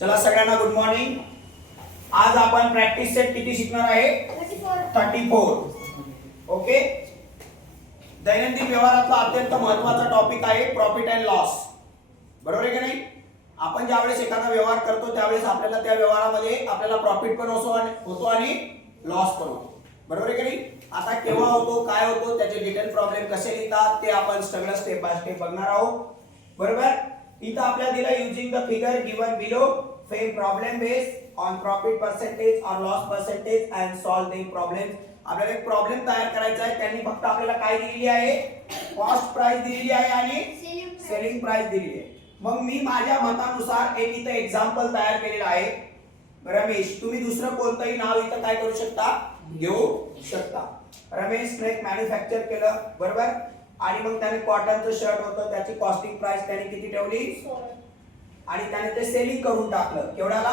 चला सगळ्यांना good morning. आज आपण प्रॅक्टिस सेट किती शिकणार आहे? 34। ओके। दैनंदिन व्यवहारातला अत्यंत महत्त्वाचा टॉपिक आहे प्रॉफिट अँड लॉस। बरोबर आहे की नाही? आपण ज्यावेळेस एखादा व्यवहार करतो त्यावेळेस आपल्याला त्या व्यवहारामध्ये आपल्याला प्रॉफिट पण होतो आणि लॉस पण होतो। बरोबर आहे की नाही? आता केव्हा होतो, काय होतो, त्याचे डिटेल प्रॉब्लेम कसे लिहितात ते आपण सगळं स्टेप बाय स्टेप बघणार आहोत। बरोबर? इथं आपल्याला दिला using the figure given below frame problem based on profit percentage और loss percentage and solve the problem. आपल्याला एक प्रॉब्लेम तयार करायचा आहे। त्यांनी फक्त आपल्याला काय दिलेली आहे? कॉस्ट प्राइस दिलेली आहे आणि सेलिंग प्राइस दिलेली आहे। मग मी माझ्या मतानुसार एक इथे एक्झाम्पल तयार केलेला आहे। रमेश, तुम्ही दुसरं कोणतंही नाव इथं काय करू शकता? घेऊ शकता। रमेशने एक मॅन्युफॅक्चर केलं, बरोबर? आणि मग त्याने कॉटनचं शर्ट होतं, त्याची कॉस्टिंग प्राइस त्याने किती ठेवली? 16। आणि त्याने ते सेलिंग करून टाकलं केवढ्याला?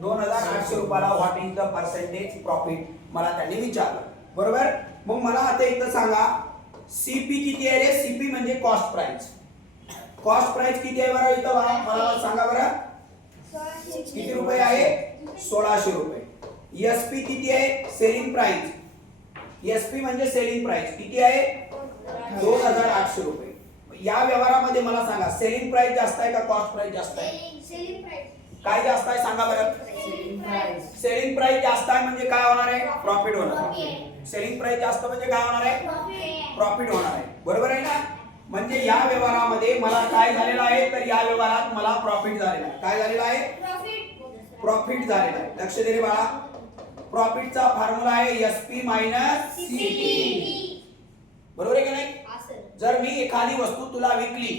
2800 रुपयाला। What is the percentage profit मला त्यांनी विचारलं, बरोबर? मग मला आता इथं सांगा सीपी किती आहे रे? सीपी म्हणजे कॉस्ट प्राइस। कॉस्ट प्राइस किती आहे बरं इथं? मला सांगा बरं, किती रुपये आहे? 1600 रुपये। एसपी किती आहे? Selling price. एसपी म्हणजे सेलिंग प्राइस किती आहे? 2800 रुपये। या व्यवहारामध्ये मला सांगा सेलिंग प्राइस जास्त आहे का कॉस्ट प्राइस जास्त आहे? Selling price. काय जास्त आहे सांगा बरं? Selling price. सेलिंग प्राइस जास्त आहे म्हणजे काय होणार आहे? प्रॉफिट होणार आहे। सेलिंग प्राइस जास्त म्हणजे काय होणार आहे? प्रॉफिट होणार आहे। बरोबर आहे ना? म्हणजे या व्यवहारामध्ये मला काय झालेलं आहे? तर या व्यवहारात मला प्रॉफिट झालेला आहे। काय झालेला आहे? प्रॉफिट झालेला आहे। लक्ष दे रे बाळा। प्रॉफिटचा फॉर्म्युला आहे एसपी मायनस सीपी। बरोबर आहे की नाही? जर मी एखादी वस्तू तुला विकली,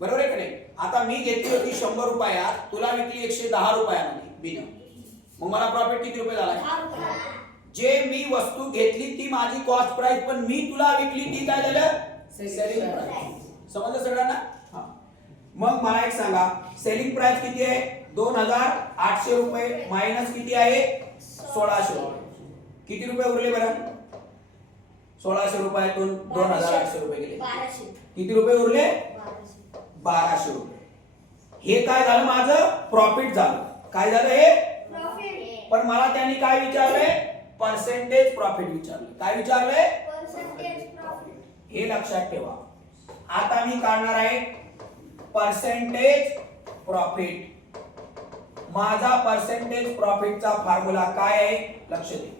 बरोबर आहे की नाही? आता मी घेतली होती 100 रुपयात, तुला विकली 110 रुपयामध्ये बिन, मग मला प्रॉफिट किती रुपये झाला? जे मी वस्तू घेतली ती माझी कॉस्ट प्राइस, पण मी तुला विकली ती काय झालं? Selling price. समजलं सगळ्यांना? हां। मग मला एक सांगा सेलिंग प्राइस किती आहे? 2800 रुपये मायनस किती आहे? 1600 रुपये। किती रुपये उरले बरं? 1600 रुपयातून 2800 रुपये गेले, 1200। किती रुपये उरले? 1200 रुपये। हे काय झालं? माझं प्रॉफिट झालं। काय झालं हे? प्रॉफिट। पण मला त्यांनी काय विचारले? पर्सेंटेज प्रॉफिट विचारले। काय विचारले? Percentage profit. हे लक्षात ठेवा। आता मी काढणार आहे पर्सेंटेज प्रॉफिट। माझा पर्सेंटेज प्रॉफिटचा फॉर्म्युला काय आहे? लक्ष दे।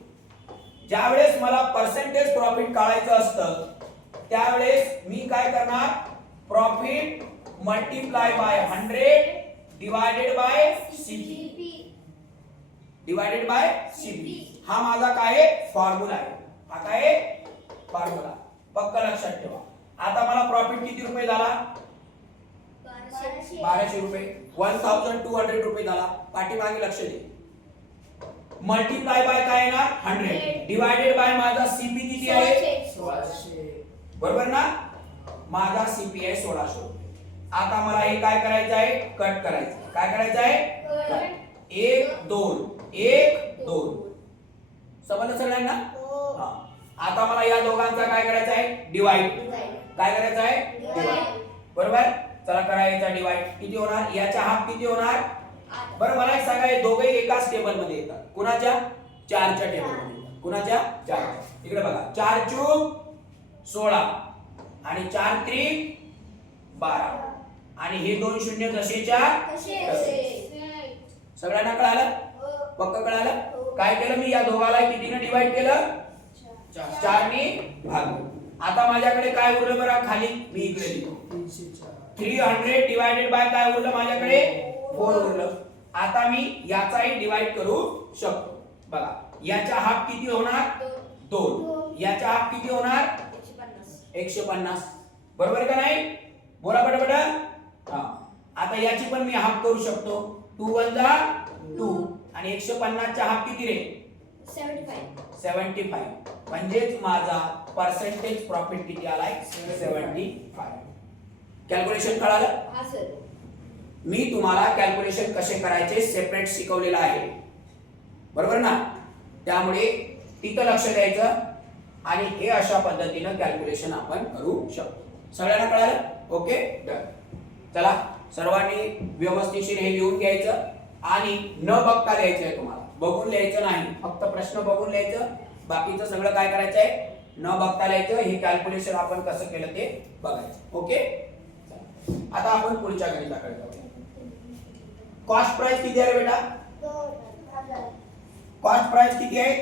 ज्यावेळेस मला पर्सेंटेज प्रॉफिट काढायचं असतं त्यावेळेस मी काय करणार? Profit multiply by 100 divided by CP. Divided by CP हा माझा काय आहे? फॉर्म्युला आहे। हा काय आहे? फॉर्म्युला। पक्का लक्षात ठेवा। आता मला प्रॉफिट किती रुपये झाला? 1200 रुपये। 1200 रुपये झाला। पाठीमागे लक्ष दे। मल्टिप्लाय बाय काय येणार? 100 डिवाइडेड बाय माझा सीपी किती आहे? 1600। बरोबर ना? माझा सीपी आहे 1600 रुपये। आता मला हे काय करायचं आहे? कट करायचं। काय करायचं आहे? 1 2 1 2। समजलं सगळ्यांना? हां। आता मला या दोघांचा काय करायचं आहे? डिवाइड। काय करायचं आहे? डिवाइड। बरोबर? चला करायचा डिवाइड। किती होणार? याचा हाफ किती होणार? बरं मला एक सांगा, हे दोघे एकाच टेबल मध्ये येतात। कुणाच्या? 4 च्या टेबल मध्ये। कुणाच्या? 4। इकडे बघा 4 चूक 16 आणि 4 त्रिक 12 आणि हे दोन शून्य जसेच्या तसे। सगळ्यांना कळालं? पक्क कळालं? काय केलं मी? या दोघाला कितीने डिवाइड केलं? 4 ने भागलं। आता माझ्याकडे काय उरलं बरं खाली? मी इकडे लिहितो 300 डिवाइडेड बाय काय उरलं माझ्याकडे? 4 उरलं। आता मी याचाही डिवाइड करू शकतो। बघा याचा हाफ किती होणार? 2। याचा हाफ किती होणार? 150। बरोबर का नाही? बोला पटापट। हां। आता याची पण मी हाफ करू शकतो। 2 1 जा 2 आणि 150 चा हाफ किती रे? 75। म्हणजेच माझा पर्सेंटेज प्रॉफिट किती आलाय? 75। कॅल्क्युलेशन कळालं? हां सर। मी तुम्हाला कॅल्क्युलेशन कसे करायचे सेपरेट शिकवलेलं आहे, बरोबर ना? त्यामुळे तिथं लक्ष द्यायचं आणि हे अशा पद्धतीने कॅल्क्युलेशन आपण करू शकतो। सगळ्यांना कळालं? Okay done. चला सर्वांनी व्यवस्थितशीर हे लिहून घ्यायचं आणि न बघता लिहायचं आहे तुम्हाला. बघून लिहायचं नाही, फक्त प्रश्न बघून लिहायचं. बाकीचं सगळं काय करायचं आहे, न बघता लिहायचं. हे कॅल्क्युलेशन आपण कसं केलं ते बघायचं. ओके, आता आपण पुढच्या गणिताकडे जाऊया. कॉस्ट प्राइस किती आहे बेटा? कॉस्ट प्राइस किती आहे?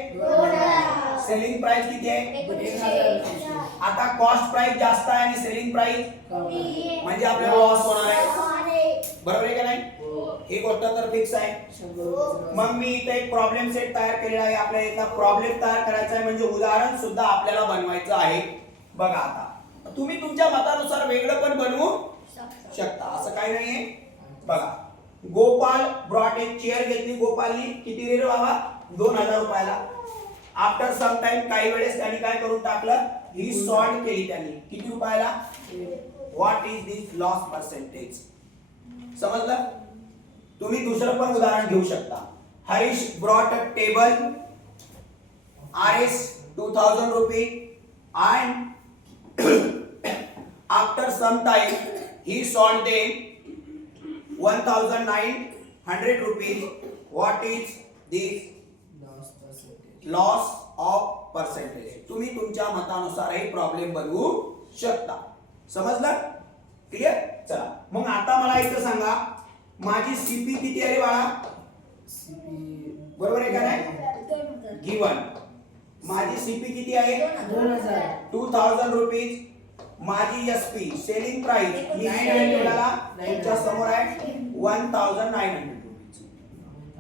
सेलिंग प्राइस किती आहे? आता कॉस्ट प्राइस जास्त आहे आणि सेलिंग प्राइस म्हणजे आपल्याला लॉस होणार आहे, बरोबर आहे का नाही? ही गोष्ट तर फिक्स आहे. मग मी इथे एक प्रॉब्लेम सेट तयार केलेला आहे. आपल्याला इथला प्रॉब्लेम तयार करायचा आहे, म्हणजे उदाहरण सुद्धा आपल्याला बनवायचं आहे. बघा, आता तुम्ही तुमच्या मतानुसार वेगळं पण बनवू शकता, असं काही नाहीये. बघा, गोपाल ब्रॉट एक चेअर घेतली. गोपालनी किती दिली बाबा? 2000 रुपयाला. आफ्टर सम टाइम, काही वेळेस त्यांनी काय करून टाकलं, ही सॉल्ड केली त्यांनी. किती रुपयाला? What is this loss percentage? समजलं? तुम्ही दुसरं पण उदाहरण घेऊ शकता. Harish brought a table RS 2000 रुपये and after some time he sold them 1900 rupees. What is this loss of percentage? तुम्ही तुमच्या मतानुसार हे प्रॉब्लेम बनवू शकता. समजलं? क्लियर? चला, मग आता मला इथं सांगा, माझी सीपी किती आहे बाळा? बरोबर आहे का नाही? गिवन. माझी सीपी किती आहे? 2000 रुपीज. माझी एसपी सेलिंग प्राइस ही आपल्याला तुमच्या समोर आहे 1900 रुपीज.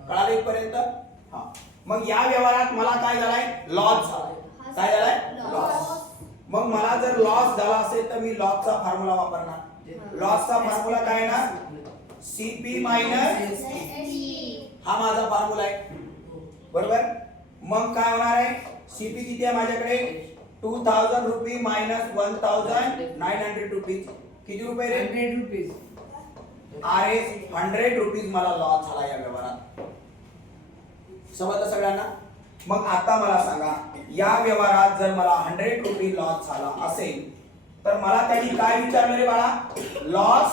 कळालं इथपर्यंत? हा. मग या व्यवहारात मला काय झालाय? लॉस झालाय. काय झालाय? लॉस. मग मला जर लॉस झाला असेल तर मी लॉसचा फॉर्म्युला वापरणार. लॉसचा फॉर्म्युला काय ना? सीपी मायनस, हा माझा फॉर्म्युला आहे, बरोबर? मग काय होणार आहे? सीपी किती आहे माझ्याकडे? 2000 रुपये मायनस 1900 रुपीज. किती रुपये रे? 100 रुपीज. RS 100 रुपीज मला लॉस झाला या व्यवहारात. समजलं सगळ्यांना? मग आता मला सांगा, या व्यवहारात जर मला 100 रुपये लॉस झाला असेल तर मला त्यांनी काय विचारलं रे बाळा? लॉस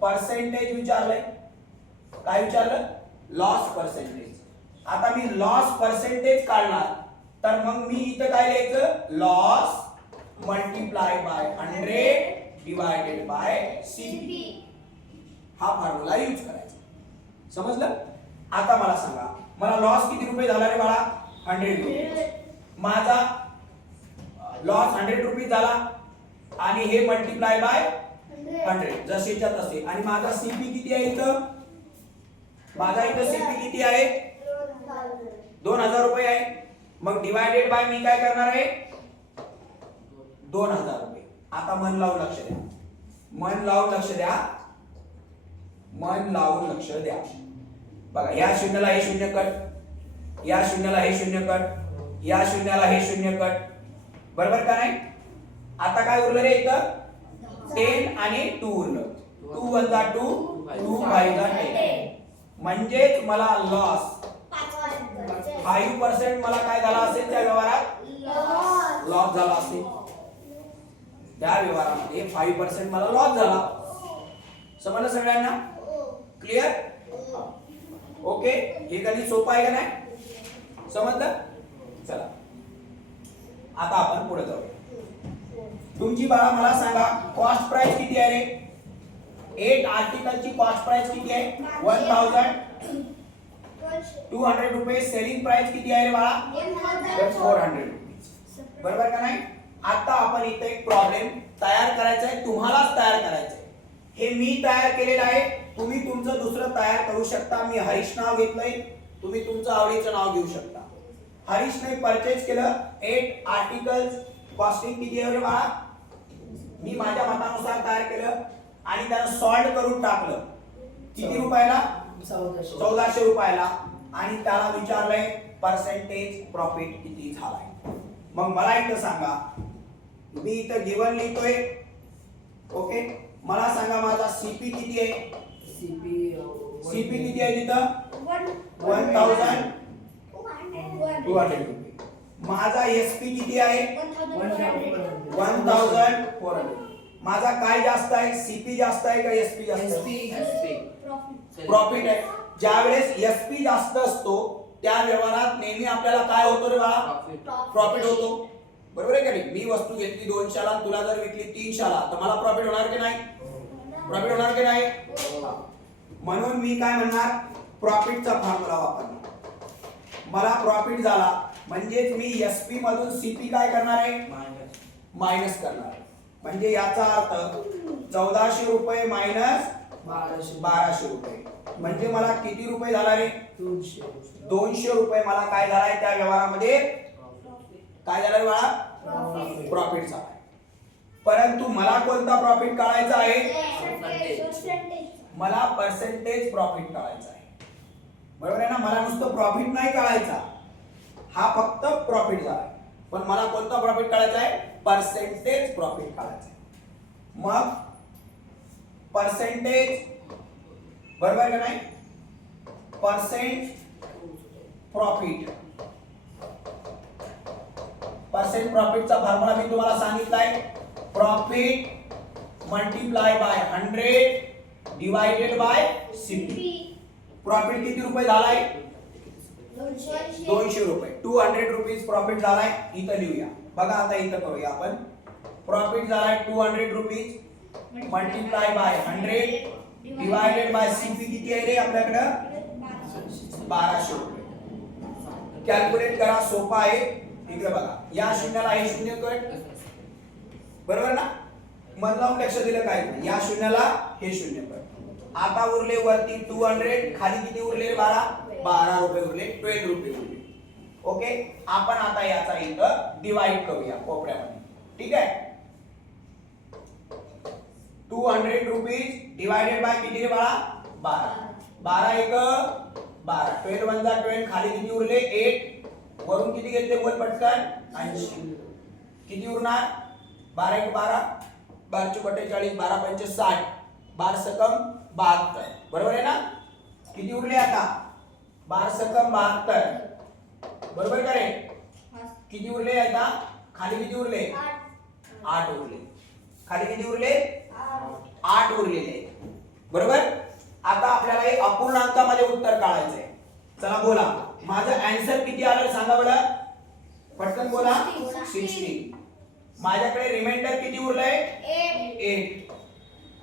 पर्सेंटेज विचारलंय. काय विचारलं? Loss percentage. आता मी लॉस पर्सेंटेज काढणार तर मग मी इथं काय लिहायचं? Loss multiply by 100 divided by CP. हा फॉर्म्युला यूज करायचा. समजलं? आता मला सांगा, मला लॉस किती रुपये झाला रे बाळा? 100 रुपये. माझा लॉस 100 रुपये झाला आणि हे मल्टिप्लाय बाय 100 जसेच्या तसे. आणि माझा सीपी किती आहे इथं? माझा इथं सीपी किती आहे? 2000 रुपये आहे. मग डिवायडेड बाय मी काय करणार आहे? 2000 रुपये. आता मन लावून लक्ष द्या, मन लावून लक्ष द्या, मन लावून लक्ष द्या. बघा, या शून्याला हे शून्य कट, या शून्याला हे शून्य कट, या शून्याला हे शून्य कट, बरोबर का नाही? आता काय उरलं रे इथं? 10 आणि 2 उरलं. 2 × 2 2 × 10. म्हणजेच मला लॉस 5% मला काय झाला असेल त्या व्यवहारात? लॉस झाला असेल. त्या व्यवहारामध्ये 5% मला लॉस झाला. समजलं सगळ्यांना? क्लिअर? ओके, हे गणित सोपं आहे का नाही? समजलं? चला, आता आपण पुढे जाऊया. तुमची बाळा मला सांगा, कॉस्ट प्राइस किती आहे रे? 8 आर्टिकलची कॉस्ट प्राइस किती आहे? 1200 रुपये. सेलिंग प्राइस किती आहे रे बाळा? 400 रुपीज. बरोबर का नाही? आता आपण इथे एक प्रॉब्लेम तयार करायचा आहे, तुम्हालाच तयार करायचा आहे. हे मी तयार केलेलं आहे, तुम्ही तुमचं दुसरं तयार करू शकता. मी हरीश नाव घेतलंय, तुम्ही तुमचं आवडीचं नाव घेऊ शकता. हरीशने परचेज केलं 8 आर्टिकल्स. कॉस्टिंग किती आहे रे बाळा? मी माझ्या मतानुसार तयार केलं आणि त्यानं सॉल्ट करून टाकलं. किती रुपयाला? 1400 रुपयाला. आणि त्याला विचारलंय पर्सेंटेज प्रॉफिट किती झालाय. मग मला इथं सांगा, मी इथं गिवन लिहितोय. ओके, मला सांगा माझा सीपी किती आहे? सीपी किती आहे तिथं? 1200 रुपये. माझा एसपी किती आहे? 1400. माझा काय जास्त आहे, सीपी जास्त आहे का एसपी जास्त आहे? प्रॉफिट आहे. ज्यावेळेस एसपी जास्त असतो त्या व्यवहारात नेहमी आपल्याला काय होतो रे बाळा? प्रॉफिट होतो. बरोबर आहे का नाही? मी वस्तू घेतली 200ला आणि तुला जर विकली 300ला तर मला प्रॉफिट होणार की नाही? प्रॉफिट होणार की नाही? म्हणून मी काय म्हणणार, प्रॉफिटचा फॉर्म्युला वापरणार. मला प्रॉफिट झाला म्हणजेच मी एसपी मधून सीपी काय करणार आहे? मायनस करणार आहे. म्हणजे याचा अर्थ 1400 रुपये मायनस 1200 रुपये म्हणजे मला किती रुपये झाला रे? 200 रुपये मला काय झालाय त्या व्यवहारामध्ये? काय झालं बाळा? प्रॉफिट झाला. परंतु मला कोणता प्रॉफिट काढायचा आहे? मला पर्सेंटेज प्रॉफिट काढायचा आहे. बरोबर आहे ना? मला नुसतं प्रॉफिट नाही काढायचा, हा फक्त प्रॉफिट झाला. पण मला कोणता प्रॉफिट काढायचा आहे? पर्सेंटेज प्रॉफिट काढायचा आहे. मग पर्सेंटेज बरोबर आहे का नाही? पर्सेंट प्रॉफिट, पर्सेंट प्रॉफिटचा फॉर्म्युला मी तुम्हाला सांगितलाय. Profit multiply by 100 divided by CP. प्रॉफिट किती रुपये झालाय? 200 रुपये. 200 रुपीज प्रॉफिट झालाय. इथं लिहूया. बघा आता इथं करूया आपण. प्रॉफिट झालाय 200 rupees multiply by 100 divided by CP किती आहे रे आपल्याकडं? 1200 रुपये. कॅल्क्युलेट करा, सोपा आहे. इकडे बघा, या शून्याला हे शून्य कट, बरोबर ना? मन लावून लक्ष दिलं काय? या शून्याला हे शून्य कट. आता उरले वरती 200, खाली किती उरले? 12 रुपये उरले, 12 रुपये उरले. ओके, आपण आता याचा इथं डिवाइड करूया कोपऱ्यामध्ये. ठीक आहे? 200 रुपीज डिवाइडेड बाय किती रे बाळा? 12. 12 एक 12, 12 वजा 12, खाली किती उरले? 8. वरून किती घेतले बोल पटकन? 80. किती उरणार? 12 एक 12, 12 × 42, 12 × 5 60, 12 सकम 72. बरोबर आहे ना? किती उरले आता? 12 सकम 72. बरोबर का रे? किती उरले आता? खाली किती उरले? 8 उरले. खाली किती उरले? 8 उरलेले. बरोबर? आता आपल्याला हे अपूर्णांकामध्ये उत्तर काढायचंय. चला बोला, माझं आन्सर किती आलं सांगा बरं, पटकन बोला. 60. माझ्याकडे रिमाइंडर किती उरलंय? 8.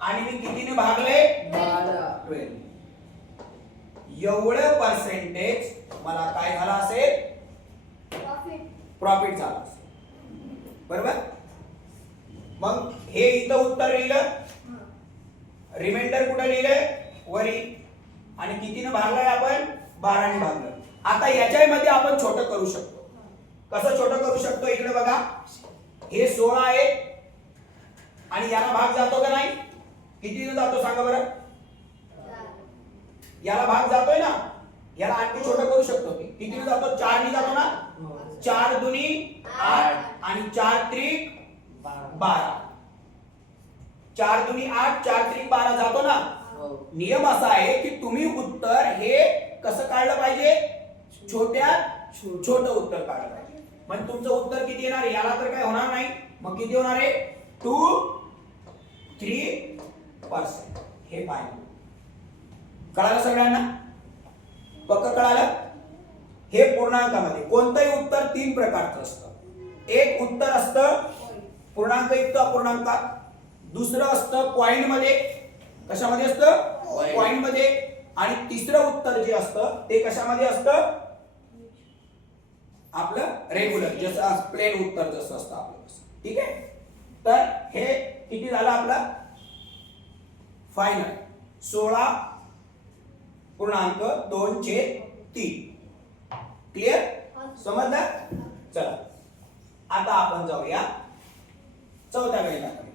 आणि मी कितीने भागले? 12. एवढं पर्सेंटेज मला काय झाला असेल? प्रॉफिट झाला असेल. बरोबर? मग हे इथं उत्तर लिहिलं, रिमाइंडर कुठे लिहिलंय? वरी. आणि कितीने भागलाय आपण? 12 ने भागलं. आता याच्यामध्ये आपण छोटं करू शकतो. कसं छोटं करू शकतो? इकडे बघा, हे 16 आहे आणि याला भाग जातो का नाही? कितीने जातो सांगा बरं? याला भाग जातोय ना? याला आणखी छोटं करू शकतो. कितीने जातो? 4 ने जातो ना? 4 दुनी 8 आणि 4 त्रिक 12. 4 दुनी 8, 4 त्रिक 12 जातो ना? नियम असा आहे की तुम्ही उत्तर हे कसं काढलं पाहिजे? छोट्यात छोटं उत्तर काढलं पाहिजे. म्हणजे तुमचं उत्तर किती येणार? याला तर काय होणार नाही. मग किती होणार आहे? 2-3%. हे पाहिजे. कळालं सगळ्यांना? पक्क कळालं? हे पूर्णांकामध्ये कोणतंही उत्तर 3 प्रकारचं असतं. एक उत्तर असतं पूर्णांकयुक्त अपूर्णांकात, दुसरं असतं पॉइंट मध्ये. कशामध्ये असतं? पॉइंट मध्ये. आणि तिसरं उत्तर जे असतं ते कशामध्ये असतं? आपलं रेग्युलर, जसं प्लेन उत्तर जसं असतं आपलं. ठीक आहे? तर हे किती झालं आपलं फायनल? 16.2/3. क्लिअर? समजलं? चला आता आपण जाऊया चौथ्या गणिताकडे.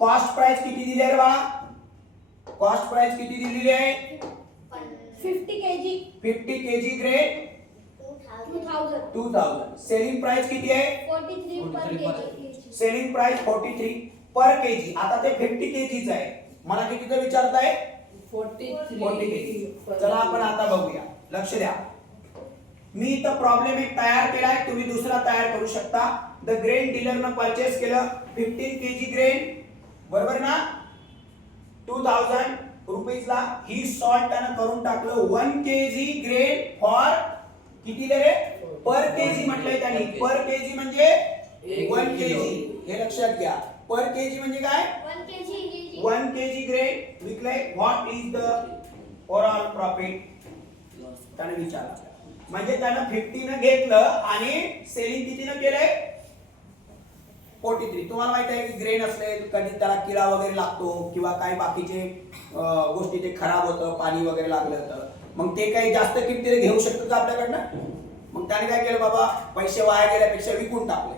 कॉस्ट प्राइस किती दिली आहे बाळा? कॉस्ट प्राइस किती दिलेली आहे? 50 kg 50 kg grade 2000. Selling price किती आहे? 43 per kg. सेलिंग प्राइस 43 पर केजी. आता ते 50 kg आहे. मला कितीचं विचारताय? 40 kg. चला आपण आता बघूया. लक्ष द्या. मी इथं प्रॉब्लेम एक तयार केलाय, तुम्ही दुसरा तयार करू शकता. द ग्रेन डीलरनं परचेस केलं 15 kg ग्रेन बरोबर ना 2000 रुपीजला ही सॉल्ट त्यानं करून टाकलं 1 kg ग्रेन फॉर किती रे पर केजी म्हटलंय त्यांनी पर केजी म्हणजे 1 kg हे लक्षात घ्या पर केजी म्हणजे काय 1 kg 1 kg ग्रेन विकलंय what is the overall profit त्याने विचारलं म्हणजे त्यानं 50 न घेतलं आणि सेलिंग कितीनं केलंय 43 तुम्हाला माहित आहे की ग्रेन असले कधी त्याला किडा वगैरे लागतो किंवा काही बाकीचे गोष्टी ते खराब होतं पाणी वगैरे लागलं तर मग ते काही जास्त किमतीने घेऊ शकतो का आपल्याकडनं मग त्याने काय केलं बाबा पैसे वाया गेल्यापेक्षा विकून टाकले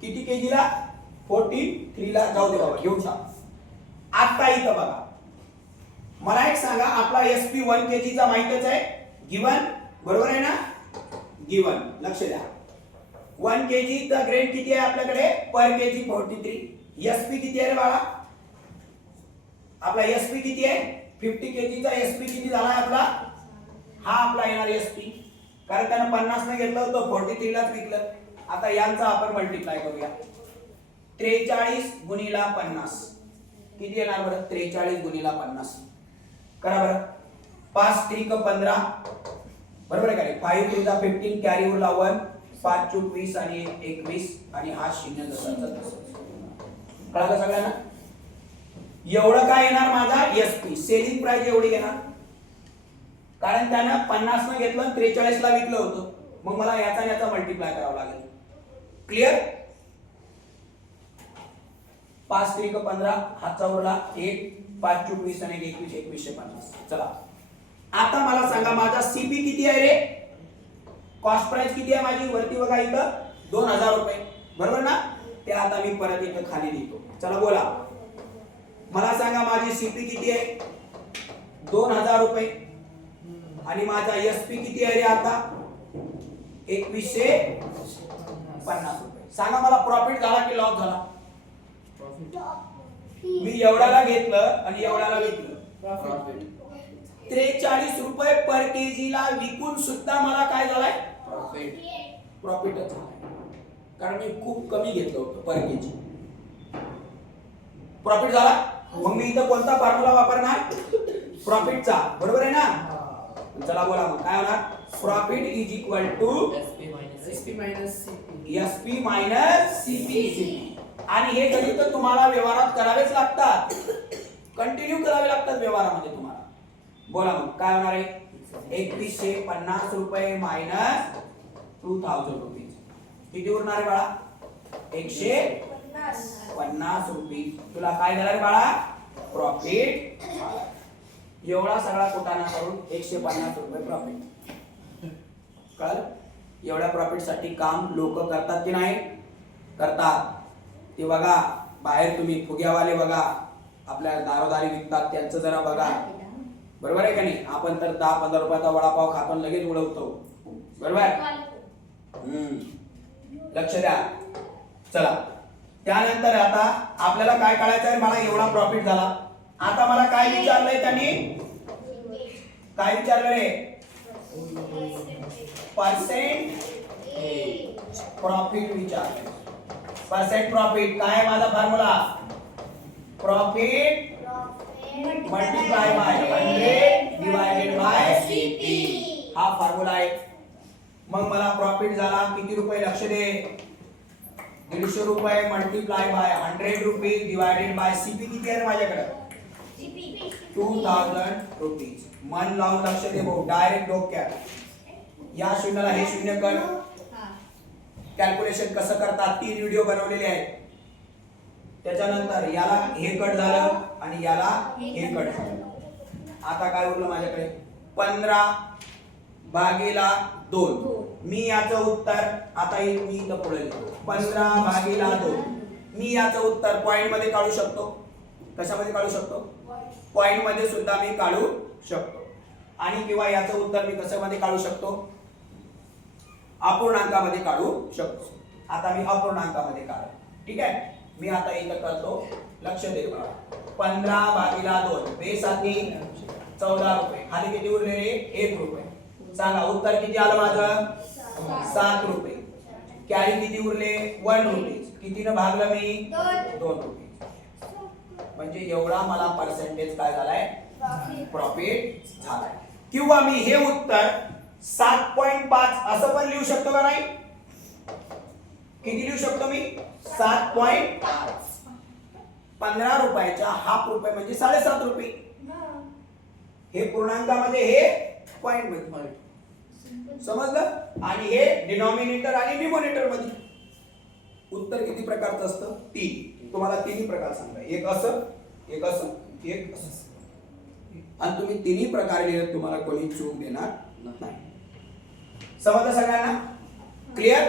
किती केजीला 43 ला जाऊ दे बाबा घेऊन टाक आता इथं बघा मला एक सांगा आपला SP 1 kg चा माहितच आहे गिवन बरोबर आहे ना गिवन लक्ष द्या 1 kg चा ग्रेन किती आहे आपल्याकडे पर केजी 43 SP किती आहे रे बाळा आपला SP किती आहे 50 kg चा SP किती झाला आपला हा आपला येणार SP कारण त्यानं 50 ने घेतलं होतं 43 लाच विकलं आता यांचा आपण मल्टिप्लाय करूया 43 गुणिला 50 किती येणार बरं 43 गुणिला 50 करा बरं 5 3 क 15 बरोबर आहे का 5 3 चा 15 कॅरी उरला 1 5 चूक 20 आणि 21 आणि हा शून्य जसाचा तसा कळलं सगळ्यांना एवढं काय येणार माझा SP सेलिंग प्राइस एवढी येणार कारण त्यानं 50 न घेतलं 43 ला विकलं होतं मग मला याचा आणि याचा मल्टिप्लाय करावा लागेल क्लिअर 5 3 क 15 हातचा उरला 1 5 चूक 20 आणि 21 2150 चला आता मला सांगा माझा CP किती आहे रे कॉस्ट प्राइस किती आहे माझी वरती बघा इथं 2000 रुपये बरोबर ना ते आता मी परत इथं खाली लिहितो चला बोला मला सांगा माझी CP किती आहे 2000 रुपये आणि माझा SP किती आहे रे आता 2150 रुपये सांगा मला प्रॉफिट झाला की लॉस झाला मी एवढ्याला घेतलं आणि एवढ्याला विकलं 43 रुपये पर केजी ला विकून सुद्धा मला काय झालाय प्रॉफिटच झालाय कारण मी खूप कमी घेतलं होतं पर केजी प्रॉफिट झाला मग मी इथं कोणता फॉर्म्युला वापरणार प्रॉफिटचा बरोबर आहे ना चला बोला मग काय होणार profit is equal to SP minus CP आणि हे गणित तुम्हाला व्यवहारात करावेच लागतात कंटिन्यू करावे लागतात व्यवहारामध्ये तुम्हाला बोला मग काय होणार आहे 2150 रुपये मायनस 2000 रुपीज किती उरणार आहे बाळा 150 रुपीज तुला काय झालं रे बाळा प्रॉफिट एवढा सगळा कुटाणा करून 150 रुपये प्रॉफिट कळलं एवढ्या प्रॉफिट साठी काम लोक करतात की नाही करतात ते बघा बाहेर तुम्ही फुग्यावाले बघा आपल्या दारोदारी विकतात त्यांचं जरा बघा बरोबर आहे का नाही आपण तर 10-15 रुपयाचा वडापाव खातो लगेच उडवतो बरोबर लक्ष द्या चला त्यानंतर आता आपल्याला काय कळायचं आहे मला एवढा प्रॉफिट झाला आता मला काय विचारलंय त्यांनी काय विचारलं रे पर्सेंट प्रॉफिट विचारलं पर्सेंट प्रॉफिट काय आहे माझा formula profit multiply by 100 divided bye CP हा फॉर्म्युला आहे मग मला प्रॉफिट झाला किती रुपये लक्ष दे 150 रुपये multiply by 100 rupees divided by CP किती आहे माझ्याकडे 2000 रुपीज मन लावून लक्ष दे भाऊ डायरेक्ट डोक्यात या शून्याला हे शून्य कर कॅल्क्युलेशन कसं करतात 3 व्हिडिओ बनवलेले आहेत त्याच्यानंतर याला हे कट झालं आणि याला हे कट झालं आता काय उरलं माझ्याकडे 15 भागीला 2 मी याचं उत्तर आता मी इथं पुढे लिहितो 15 भागीला 2 मी याचं उत्तर पॉइंट मध्ये काढू शकतो कशामध्ये काढू शकतो पॉइंट मध्ये सुद्धा मी काढू शकतो आणि किंवा याचं उत्तर मी कशामध्ये काढू शकतो अपूर्णांकामध्ये काढू शकतो आता मी अपूर्णांकामध्ये काढतो ठीक आहे मी आता इथं करतो लक्ष दे बघा 15 भागीला 2 बेसाती 14 रुपये खाली किती उरले रे 1 रुपये सांगा उत्तर किती आलं माझं 7 रुपये कॅरी किती उरले 1 रुपीज कितीनं भागलं मी 2 रुपये म्हणजे एवढा मला पर्सेंटेज काय झालाय Profit. प्रॉफिट झालाय. किंवा मी हे उत्तर 7.5 असं पण लिहू शकतो का नाही? किती लिहू शकतो मी? 7.5. 15 रुपयाच्या हाफ रुपये म्हणजे 7.5 रुपये. हे पूर्णांकामध्ये हे पॉइंट मध्ये समजलं. आणि हे डिनॉमिनेटर आणि न्यूमरेटर मध्ये. उत्तर किती प्रकारचं असतं? 3. तुम्हाला तिन्ही प्रकार सांगा. एक असं, एक असं, एक असं. आणि तुम्ही तिन्ही प्रकारे लिहिलं तुम्हाला कोणी चूक देणार नाही. समजलं सगळ्यांना? क्लिअर?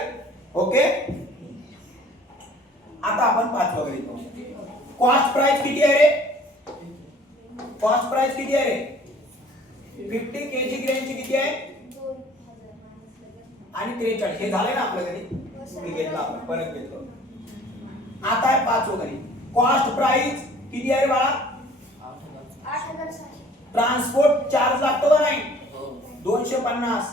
ओके. आता आपण 5 वगैरे लिहितो. कॉस्ट प्राइस किती आहे रे? कॉस्ट प्राइस किती आहे रे? 50 केजी ग्रेनची किती आहे? 2000 आणि 43. हे झालंय ना आपल्याकडे? मी घेतलं, आपण परत घेतलं. आता आहे 5 वगैरे. कॉस्ट प्राइस किती आहे रे बाळा? 8,600. ट्रान्सपोर्ट चार्ज लागतो का नाही? 250.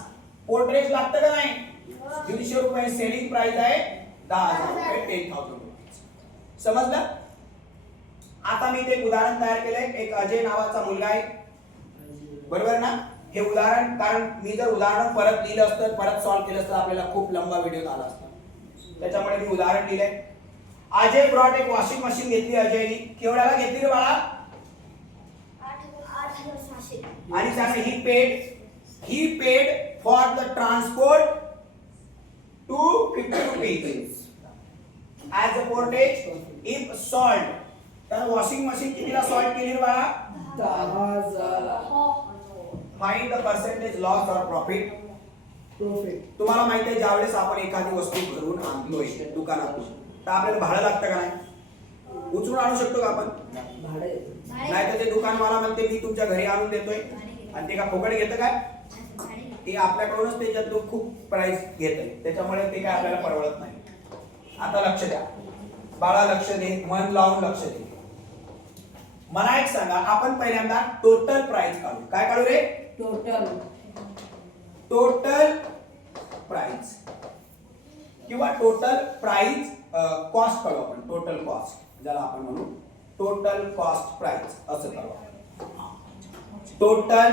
पोर्ट्रेज लागतं का नाही? 150 रुपये. सेलिंग प्राइस आहे 10,000 रुपये. 10,000 रुपये. समजलं? आता मी ते उदाहरण तयार केलंय. एक अजय नावाचा मुलगा आहे, बरोबर ना? हे उदाहरण, कारण मी जर उदाहरण परत लिहिलं असतं, परत सॉल्व्ह केलं असतं, आपल्याला खूप लंबा व्हिडिओ झाला असता. त्याच्यामुळे मी उदाहरण लिहिलंय. अजय ब्रॉट एक वॉशिंग मशीन घेतली अजयनी. केवढ्याला घेतली रे बाळा? 8,600. आणि सांग ही paid for the transport to 50 rupees as a portage if sold. तर वॉशिंग मशीन कितीला सॉल्ट केली रे बाळा? 10,000. फाइंड द पर्सेंटेज लॉस और प्रॉफिट. तुम्हाला माहिती आहे, ज्यावेळेस आपण एखादी वस्तू घरून आणतोय दुकानातून, तर आपल्याला भाडं लागतं का नाही? उचलून आणू शकतो का आपण? नाही तर ते दुकानवाला म्हणते मी तुमच्या घरी आणून देतोय, आणि ते का फुकट घेतं काय? ते आपल्याकडूनच त्याच्यात खूप प्राइस घेतंय, त्याच्यामुळे ते काय आपल्याला परवडत नाही. आता लक्ष द्या बाळा, लक्ष दे, मन लावून लक्ष दे. मला एक सांगा, आपण पहिल्यांदा टोटल प्राइस काढू. काय काढू रे? टोटल प्राइस किंवा टोटल प्राइस कॉस्ट काढू आपण. टोटल कॉस्ट ज्याला आपण म्हणू टोटल कॉस्ट प्राइस असं काढू. Total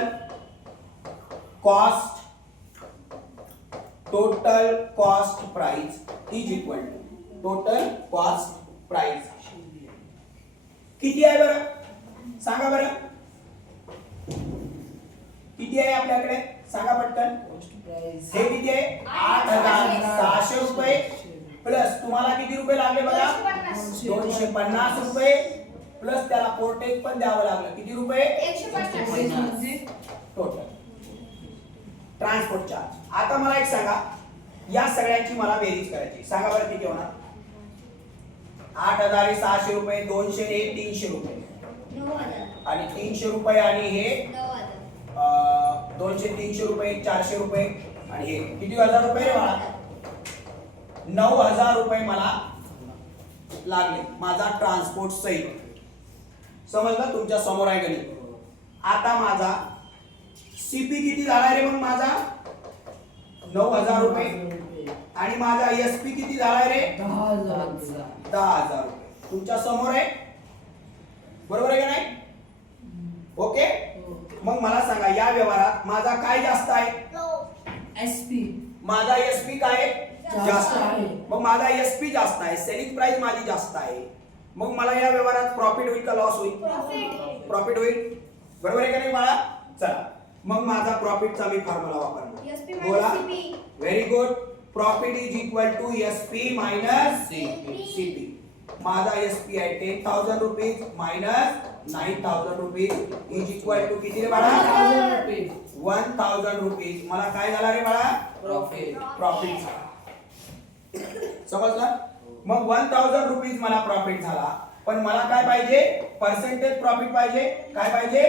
cost price is equal to total cost price. किती आहे बरं? सांगा बरं, किती आहे आपल्याकडे? सांगा पटकन. हे किती आहे? 8,600 रुपये. प्लस तुम्हाला किती रुपये लागले बघा? 250 रुपये. प्लस त्याला पोर्टेज पण द्यावं लागलं. किती रुपये? 150. Total transport charge. आता मला एक सांगा, या सगळ्यांची मला बेरीज करायची. सांगा बरं किती होणार? 8,600 रुपये, 200 हे 300 रुपये, 9,000. आणि 300 रुपये, आणि हे 9,000. 200 300 रुपये, 400 रुपये, आणि हे किती हजार रुपये रे बाळा? 9,000 रुपये मला लागले माझा ट्रान्सपोर्ट सहित. समजलं? तुमच्या समोर आहे गणित. आता माझा सीपी किती झाला रे? मग माझा 9,000 रुपये. आणि माझा एसपी किती झालाय रे? 10,000 रुपये. तुमच्या समोर आहे, बरोबर आहे का नाही? ओके. मग मला सांगा, या व्यवहारात माझा काय जास्त आहे? माझा एसपी काय जास्त आहे. मग माझा एसपी जास्त आहे, सेलिंग प्राइस माझी जास्त आहे. मग मला या व्यवहारात प्रॉफिट होईल का लॉस होईल? प्रॉफिट होईल, बरोबर आहे का नाही बाळा? चला, मग माझा प्रॉफिटचा मी फॉर्म्युला वापरणार. बोला. Very good. Profit is equal to SP minus CP. माझा एसपी आहे 10,000 rupees minus 9,000 rupees is equal to किती रे बाळा? 1,000 रुपीज. मला काय झाला रे बाळा? प्रॉफिट. समजलं? मग 1,000 रुपीज मला प्रॉफिट झाला, पण मला काय पाहिजे? पर्सेंटेज प्रॉफिट पाहिजे. काय पाहिजे?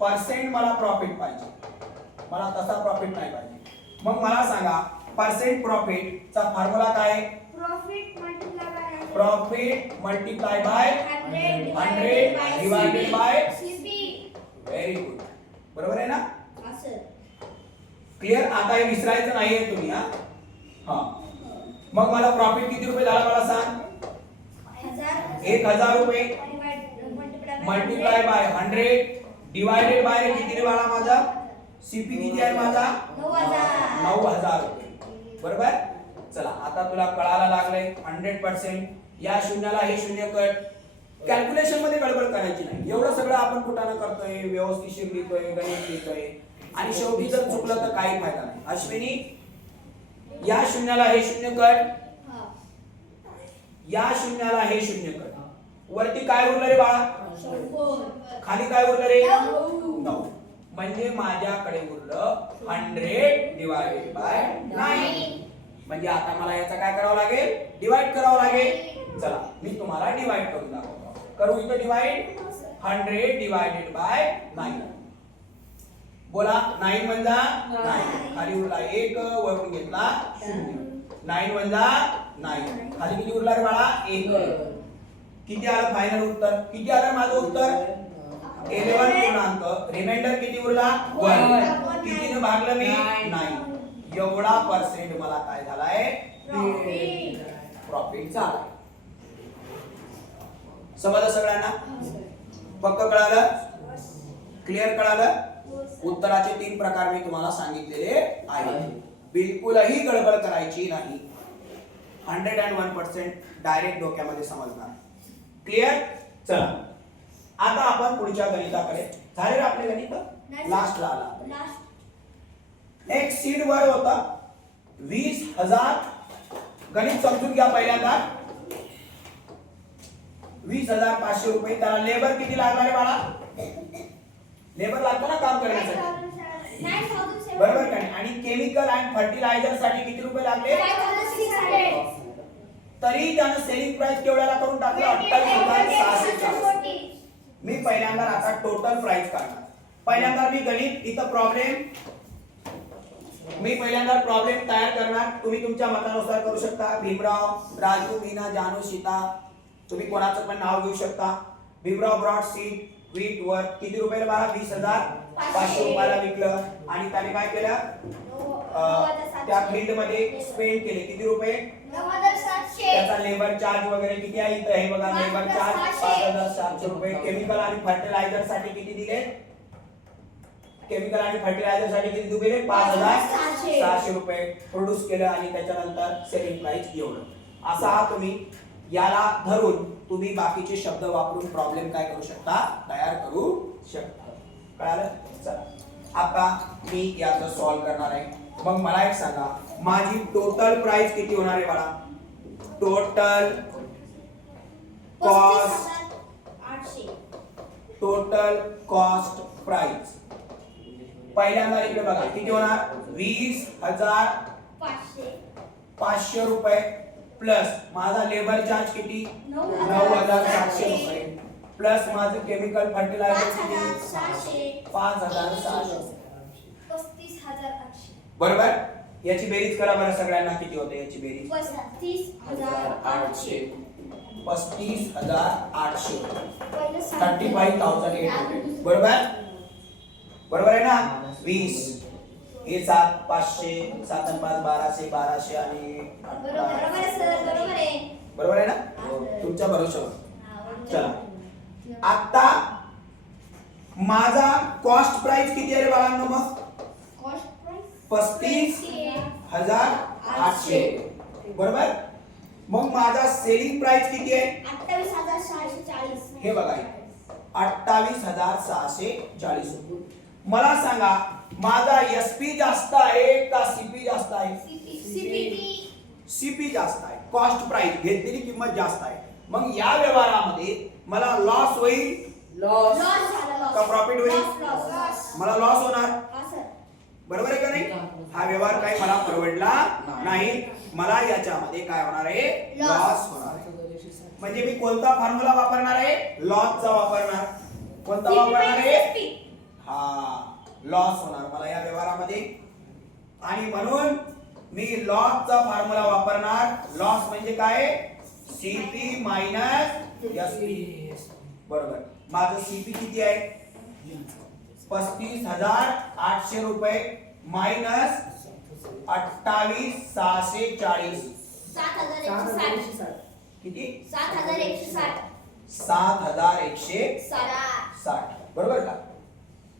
पर्सेंट मला प्रॉफिट पाहिजे. मला तसा प्रॉफिट नाही पाहिजे. मग मला सांगा, पर्सेंट प्रॉफिट चा फॉर्म्युला काय आहे? Profit multiply by 100 divided by CP. Very good. बरोबर आहे ना? क्लिअर? आता हे विसरायचं नाहीये तुम्ही. हा. मग मला प्रॉफिट किती रुपये झाला मला सांग? 1000 रुपये मल्टिप्लाय बाय 100 डिवायडेड बाय किती रे बाळा माझा सीपी किती आहे माझा 9000 रुपये बरोबर. चला आता तुला कळायला लागलंय 100%. या शून्याला हे शून्य कट. कॅल्क्युलेशन मध्ये गडबड करायची नाही. एवढं सगळं आपण कुठाने करतोय व्यवस्थित लिहितोय गणित लिहितोय आणि शेवटी जर चुकलं तर काही फायदा नाही. अश्विनी या शून्याला हे शून्य कट या शून्याला हे शून्य कट. वरती काय उरलं रे बाळा खाली काय उरलं रे 9 म्हणजे माझ्याकडे उरलं 100 डिवायडेड बाय 9. म्हणजे आता मला याचा काय करावं लागेल डिवाइड करावं लागेल. चला मी तुम्हाला डिवाइड करून दाखवतो. करू इथे डिवाइड 100 डिवायडेड बाय 9. बोला 9 वजा 9 खाली उरला 1 वरून घेतला 0. 9 वजा 9 खाली किती उरला रे बाळा 1. किती आलं फायनल उत्तर किती आलं माझं उत्तर 11 पूर्णांक. रिमाइंडर किती उरला 1. कितीने भागलं मी 9. एवढा पर्सेंट मला काय झालाय प्रॉफिट झाला. समजलं सगळ्यांना पक्क कळालं क्लिअर कळालं. उत्तराचे 3 प्रकार मी तुम्हाला सांगितलेले आहेत. बिलकुलही गडबड करायची नाही. 101% डायरेक्ट डोक्यामध्ये समजणार. क्लिअर. चला आता आपण पुढच्या गणिताकडे. झाले आपले गणित लास्टला आला. एक सीड वर होता 20,000. गणित समजून घ्या पहिल्यांदा. 20,500 रुपये. त्याला लेबर किती लागणार आहे बाळा लेबर लागतो ना काम करण्यासाठी बरोबर का नाही. आणि केमिकल अँड फर्टिलायझर साठी किती रुपये लागले तरी त्यानं सेलिंग प्राइस केवढ्याला करून टाकलं 28,640. मी पहिल्यांदा आता टोटल प्राइस काढणार. पहिल्यांदा मी गणित इथं प्रॉब्लेम तयार करणार. तुम्ही तुमच्या मतानुसार करू शकता. भीमराव राजू मीना जानू सीता तुम्ही कोणाचं पण नाव घेऊ शकता. भीमराव ब्रॉड सीड वीट वर किती रुपयाला बाळा 20,500 रुपयाला विकलं. आणि त्याने काय केलं त्या फील्ड मध्ये स्पेंड केले किती रुपये 9,700. त्याचा लेबर चार्ज वगैरे किती आहे इथं हे बघा. लेबर चार्ज 5,700 रुपये. केमिकल आणि फर्टिलायझर साठी किती दिले केमिकल आणि फर्टिलायझर साठी किती दिले 5,600 रुपये प्रोड्यूस केलं. आणि त्याच्यानंतर सेलिंग प्राइस एवढं. असा हा तुम्ही याला धरून तुम्ही बाकीचे शब्द वापरून प्रॉब्लेम काय करू शकता तयार करू शकता. कळालं. चला आता मी याचं सॉल्व करणार आहे. मग मला एक सांगा माझी टोटल प्राइस किती होणार आहे बाळा. टोटल कॉस्ट प्राइस पहिल्यांदा इकडे बघा किती होणार 20,500 रुपये प्लस माझा लेबर चार्ज किती 9,700 रुपये प्लस माझं केमिकल फर्टिलायझर किती 5,600 बरोबर. याची बेरीज करा बरं सगळ्यांना किती होते याची बेरीज 35,800 35,800 35,800 बरोबर आहे ना. 20 हे 7 500 7 आणि 5 1200 1200 आणि बरोबर आहे ना तुमच्या भरोशावर. चला आता माझा कॉस्ट प्राइस किती आहे रे बाळांनो मग 35,800 बरोबर. मग माझा सेलिंग प्राइस किती आहे 28,640. हे बघा 28,640 रुपये. मला सांगा माझा एसपी जास्त आहे का सीपी जास्त आहे सीपी जास्त आहे. कॉस्ट प्राइस घेतलेली किंमत जास्त आहे. मग या व्यवहारामध्ये मला लॉस होईल का प्रॉफिट होईल मला लॉस होणार बरोबर आहे का नाही. हा व्यवहार काही मला परवडला नाही. मला याच्यामध्ये काय होणार आहे लॉस होणार आहे. म्हणजे मी कोणता फॉर्म्युला वापरणार आहे लॉसचा वापरणार. कोणता वापरणार आहे हा लॉस होणार मला या व्यवहारामध्ये. आणि म्हणून मी लॉसचा फॉर्म्युला वापरणार. लॉस म्हणजे काय सीपी मायनस एसपी बरोबर. माझं सीपी किती आहे 35,800 रुपये मायनस 28,640 7,160 किती 7,160 7160 बरोबर का?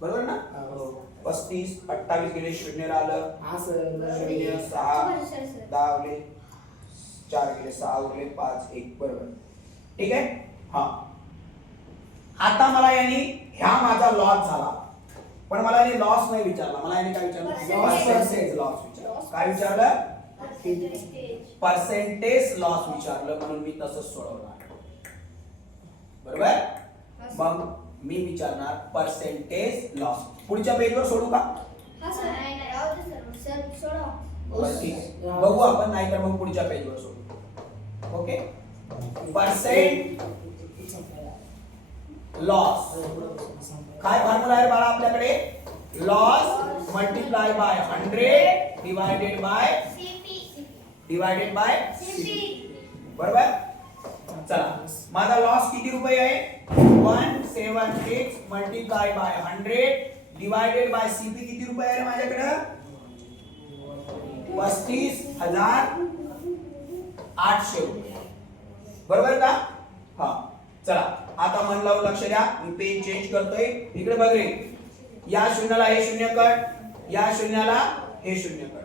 बरोबर ना? 35 28 गेले, शून्य राहिलं, शून्य 6 10 उरले, 4 गेले, 6 उरले, 5 1 बरोबर. ठीक आहे. हा आता मला यांनी ह्या माझा लॉस झाला, पण मला यांनी लॉस नाही विचारला. मला यांनी काय विचारलं? पर्सेंटेज लॉस विचारलं. काय विचारलं? पर्सेंटेज लॉस विचारलं, म्हणून मी तसंच सोडवणार. बरोबर. मग मी विचारणार पर्सेंटेज लॉस. पुढच्या पेजवर सोडू का? बरं, ठीक आहे. बघू आपण, नाही तर मग पुढच्या पेजवर सोडू. ओके. पर्सेंट लॉस काय फॉर्म्युला आहे बाळा आपल्याकडे? Loss multiply by 100 divided by बरोबर. चला, माझा लॉस किती रुपये आहे? 176 multiply by 100 divided by CP किती रुपये आहे माझ्याकडे? 35,800 रुपये. बरोबर का? हा. चला, आता मन लावून लक्ष द्या. मी पेन चेंज करतोय. इकडे बघ रे, या शून्याला हे शून्य कट, या शून्याला हे शून्य कट.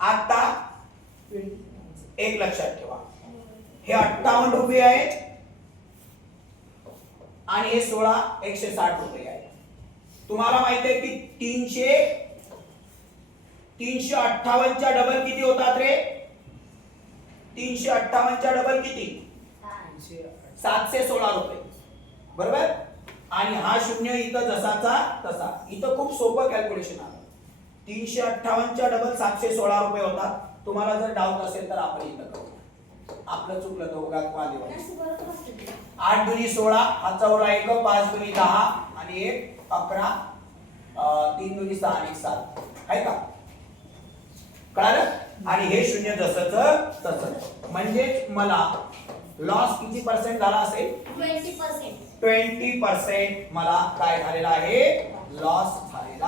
आता एक लक्षात ठेवा, हे 58 रुपये आहेत आणि हे 160 रुपये आहेत. तुम्हाला माहिती आहे की 358 च्या डबल किती होतात रे? 358 च्या डबल किती? 716 रुपये. बरोबर. आणि हा शून्य इथं जसाचा तसा. इथं खूप सोपं कॅल्क्युलेशन आहे. 358 च्या डबल 716 रुपये होतात. तुम्हाला जर डाऊट असेल तर आपण इथं करू. आपलं चुकलं तर उगाच वाद येऊ. 8 दुनी 16, हा चौरा 1, 5 दुनी 10 आणि 1 11, 3 दुनी 6 आणि 7 आहे का? कळालं? आणि हे शून्य जसंच तसंच. म्हणजे मला लॉस किती पर्सेंट झाला असेल? 20% मला काय झालेला आहे? लॉस झालेला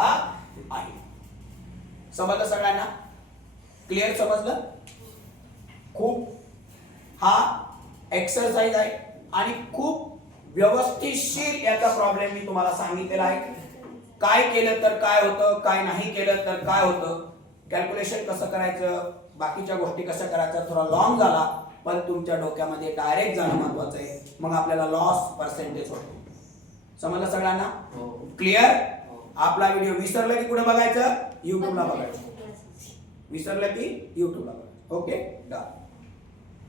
आहे. समजलं सगळ्यांना? क्लिअर समजलं? खूप हा एक्सरसाइज आहे आणि खूप व्यवस्थितशीर याचा प्रॉब्लेम मी तुम्हाला सांगितलेला आहे. काय केलं तर काय होतं, काय नाही केलं तर काय होतं, कॅल्क्युलेशन कसं करायचं, बाकीच्या गोष्टी कसं करायच्या. थोडा लॉंग झाला, पण तुमच्या डोक्यामध्ये डायरेक्ट जाणं महत्वाचं आहे. मग आपल्याला लॉस पर्सेंटेज होतो. समजलं सगळ्यांना? क्लिअर? आपला व्हिडिओ विसरलं की कुठे बघायचं? युट्यूबला बघायचं. विसरलं की युट्यूबला बघायचं. Okay, done.